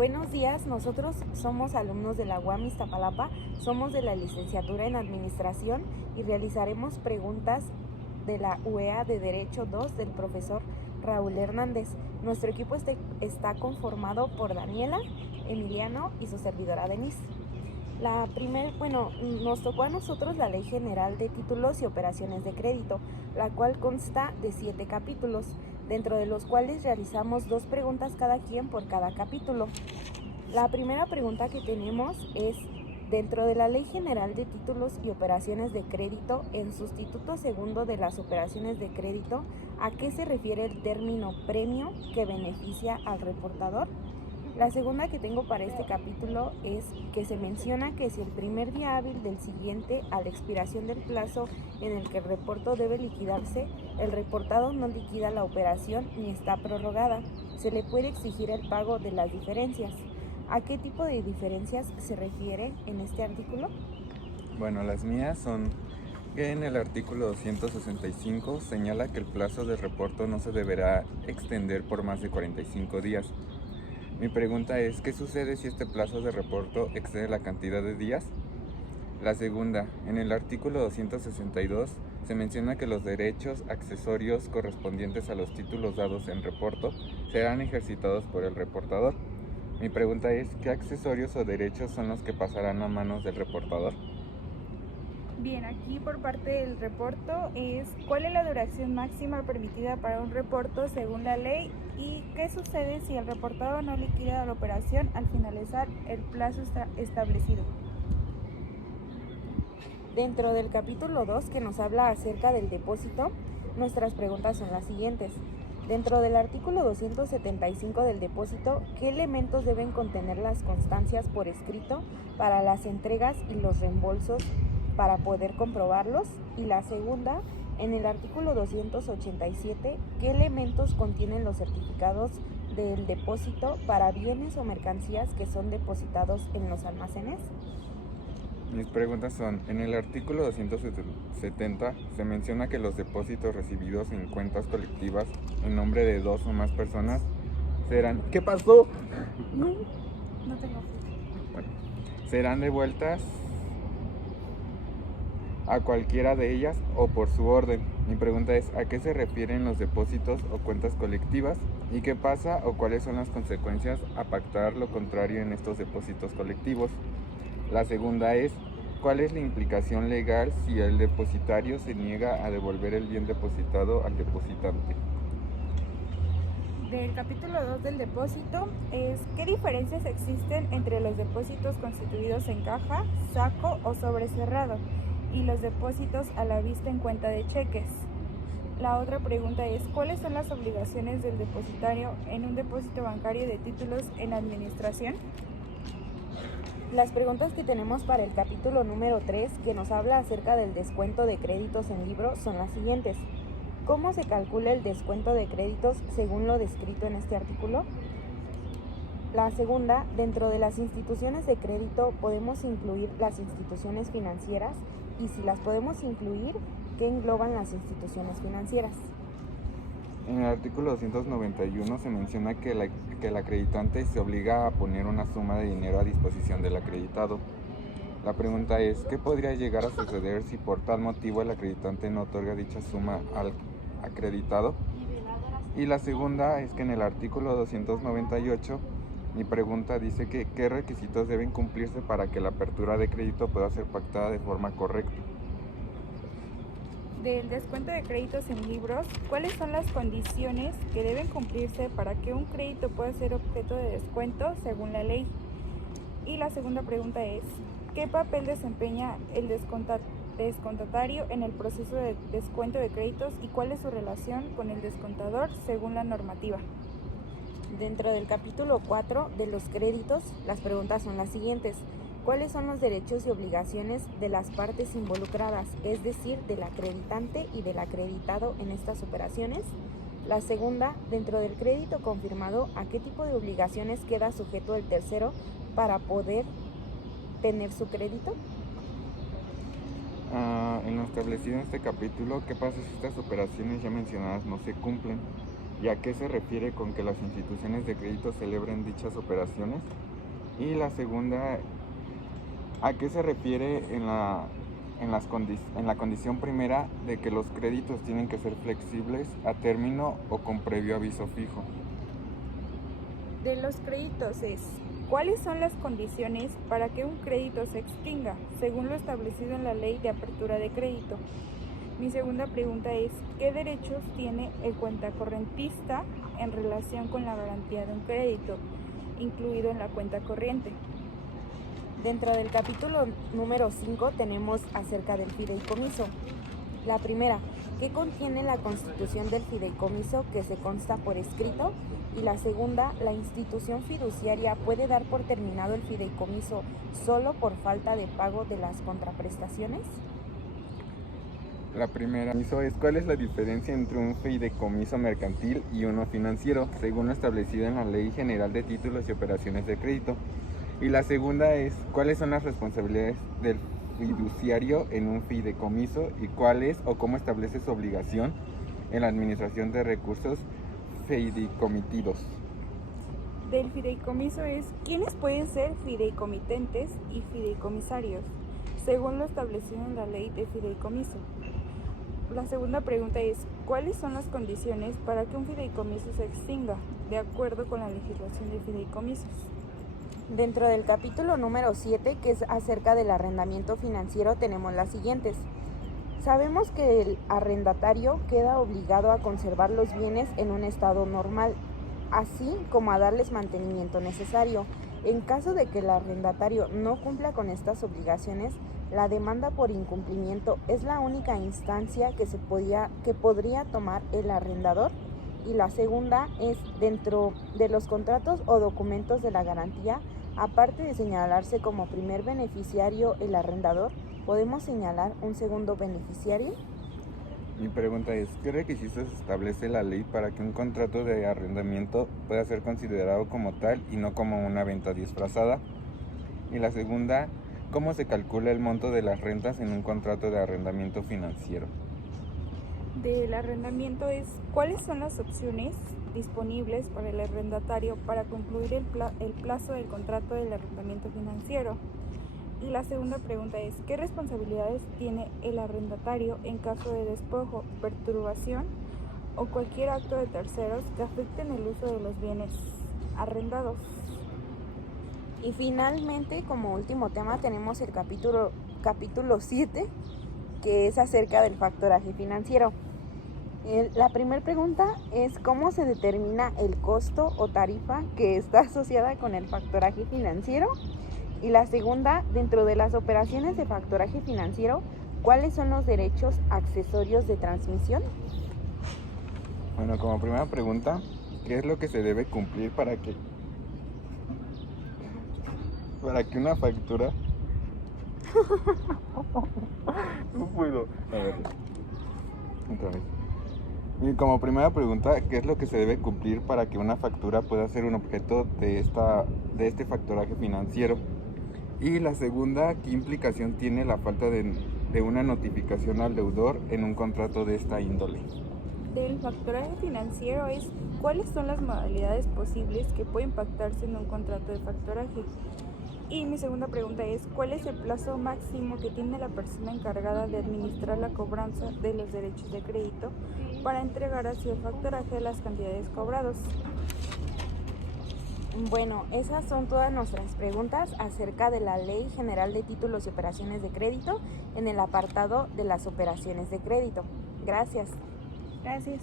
Buenos días, nosotros somos alumnos de la UAM Iztapalapa, somos de la licenciatura en Administración y realizaremos preguntas de la UEA de Derecho 2 del profesor Raúl Hernández. Nuestro equipo está conformado por Daniela, Emiliano y su servidora Denise. Nos tocó a nosotros la Ley General de Títulos y Operaciones de Crédito, la cual consta de 7 capítulos, dentro de los cuales realizamos 2 preguntas cada quien por cada capítulo. La primera pregunta que tenemos es, dentro de la Ley General de Títulos y Operaciones de Crédito, en sustituto segundo de las operaciones de crédito, ¿a qué se refiere el término premio que beneficia al reportador? La segunda que tengo para este capítulo es que se menciona que si el primer día hábil del siguiente a la expiración del plazo en el que el reporto debe liquidarse, el reportado no liquida la operación ni está prorrogada, se le puede exigir el pago de las diferencias. ¿A qué tipo de diferencias se refiere en este artículo? Bueno, las mías son que en el artículo 265 señala que el plazo de reporto no se deberá extender por más de 45 días. Mi pregunta es, ¿qué sucede si este plazo de reporto excede la cantidad de días? La segunda, en el artículo 262 se menciona que los derechos accesorios correspondientes a los títulos dados en reporto serán ejercitados por el reportador. Mi pregunta es, ¿qué accesorios o derechos son los que pasarán a manos del reportador? Bien, aquí por parte del reporto es ¿cuál es la duración máxima permitida para un reporto según la ley? ¿Y qué sucede si el reportado no liquida la operación al finalizar el plazo establecido? Dentro del capítulo 2 que nos habla acerca del depósito, nuestras preguntas son las siguientes. Dentro del artículo 275 del depósito, ¿qué elementos deben contener las constancias por escrito para las entregas y los reembolsos para poder comprobarlos? Y la segunda, en el artículo 287, ¿qué elementos contienen los certificados del depósito para bienes o mercancías que son depositados en los almacenes? Mis preguntas son, en el artículo 270 se menciona que los depósitos recibidos en cuentas colectivas en nombre de 2 o más personas serán... ¿Qué pasó? No tengo. Bueno, serán devueltas a cualquiera de ellas o por su orden. Mi pregunta es, ¿a qué se refieren los depósitos o cuentas colectivas? ¿Y qué pasa o cuáles son las consecuencias a pactar lo contrario en estos depósitos colectivos? La segunda es, ¿cuál es la implicación legal si el depositario se niega a devolver el bien depositado al depositante? Del capítulo 2 del depósito es ¿qué diferencias existen entre los depósitos constituidos en caja, saco o sobre cerrado y los depósitos a la vista en cuenta de cheques? La otra pregunta es ¿cuáles son las obligaciones del depositario en un depósito bancario de títulos en administración? Las preguntas que tenemos para el capítulo número 3, que nos habla acerca del descuento de créditos en libro, son las siguientes. ¿Cómo se calcula el descuento de créditos según lo descrito en este artículo? La segunda, dentro de las instituciones de crédito podemos incluir las instituciones financieras y si las podemos incluir, ¿qué engloban las instituciones financieras? En el artículo 291 se menciona que el acreditante se obliga a poner una suma de dinero a disposición del acreditado. La pregunta es, ¿qué podría llegar a suceder si por tal motivo el acreditante no otorga dicha suma al acreditado? Y la segunda es que en el artículo 298, mi pregunta dice que ¿qué requisitos deben cumplirse para que la apertura de crédito pueda ser pactada de forma correcta? Del descuento de créditos en libros, ¿cuáles son las condiciones que deben cumplirse para que un crédito pueda ser objeto de descuento según la ley? Y la segunda pregunta es, ¿qué papel desempeña el descontatario en el proceso de descuento de créditos y cuál es su relación con el descontador según la normativa? Dentro del capítulo 4 de los créditos, las preguntas son las siguientes. ¿Cuáles son los derechos y obligaciones de las partes involucradas, es decir, del acreditante y del acreditado en estas operaciones? La segunda, dentro del crédito confirmado, ¿a qué tipo de obligaciones queda sujeto el tercero para poder tener su crédito? En lo establecido en este capítulo, ¿qué pasa si estas operaciones ya mencionadas no se cumplen? ¿Y a qué se refiere con que las instituciones de crédito celebren dichas operaciones? Y la segunda, ¿a qué se refiere en la condición primera de que los créditos tienen que ser flexibles a término o con previo aviso fijo? De los créditos es: ¿cuáles son las condiciones para que un crédito se extinga, según lo establecido en la Ley de Apertura de Crédito? Mi segunda pregunta es: ¿qué derechos tiene el cuentacorrentista en relación con la garantía de un crédito, incluido en la cuenta corriente? Dentro del capítulo número 5 tenemos acerca del fideicomiso. La primera, ¿qué contiene la constitución del fideicomiso que se consta por escrito? Y la segunda, ¿la institución fiduciaria puede dar por terminado el fideicomiso solo por falta de pago de las contraprestaciones? La primera es: ¿cuál es la diferencia entre un fideicomiso mercantil y uno financiero, según lo establecido en la Ley General de Títulos y Operaciones de Crédito? Y la segunda es: ¿cuáles son las responsabilidades del fiduciario en un fideicomiso y cuál es o cómo establece su obligación en la administración de recursos fideicomitidos? Del fideicomiso es: ¿quiénes pueden ser fideicomitentes y fideicomisarios, según lo establecido en la Ley de Fideicomiso? La segunda pregunta es: ¿cuáles son las condiciones para que un fideicomiso se extinga, de acuerdo con la legislación de fideicomisos? Dentro del capítulo número 7, que es acerca del arrendamiento financiero, tenemos las siguientes. Sabemos que el arrendatario queda obligado a conservar los bienes en un estado normal, así como a darles mantenimiento necesario. En caso de que el arrendatario no cumpla con estas obligaciones, la demanda por incumplimiento es la única instancia que podría tomar el arrendador. Y la segunda es: dentro de los contratos o documentos de la garantía, aparte de señalarse como primer beneficiario el arrendador, ¿podemos señalar un segundo beneficiario? Mi pregunta es: ¿qué requisitos establece la ley para que un contrato de arrendamiento pueda ser considerado como tal y no como una venta disfrazada? Y la segunda, ¿cómo se calcula el monto de las rentas en un contrato de arrendamiento financiero? Del arrendamiento es: ¿cuáles son las opciones disponibles para el arrendatario para concluir el plazo del contrato del arrendamiento financiero? Y la segunda pregunta es: ¿qué responsabilidades tiene el arrendatario en caso de despojo, perturbación o cualquier acto de terceros que afecten el uso de los bienes arrendados? Y finalmente, como último tema, tenemos el capítulo 7, que es acerca del factoraje financiero. La primera pregunta es: ¿cómo se determina el costo o tarifa que está asociada con el factoraje financiero? Y la segunda, dentro de las operaciones de factoraje financiero, ¿cuáles son los derechos accesorios de transmisión? Bueno, como primera pregunta, ¿qué es lo que se debe cumplir para que una factura... No puedo. A ver, otra vez. Y como primera pregunta, ¿qué es lo que se debe cumplir para que una factura pueda ser un objeto de este factoraje financiero? Y la segunda, ¿qué implicación tiene la falta de una notificación al deudor en un contrato de esta índole? Del factoraje financiero es: ¿cuáles son las modalidades posibles que pueden pactarse en un contrato de factoraje? Y mi segunda pregunta es: ¿cuál es el plazo máximo que tiene la persona encargada de administrar la cobranza de los derechos de crédito para entregar así el factoraje de las cantidades cobradas? Bueno, esas son todas nuestras preguntas acerca de la Ley General de Títulos y Operaciones de Crédito en el apartado de las operaciones de crédito. Gracias. Gracias.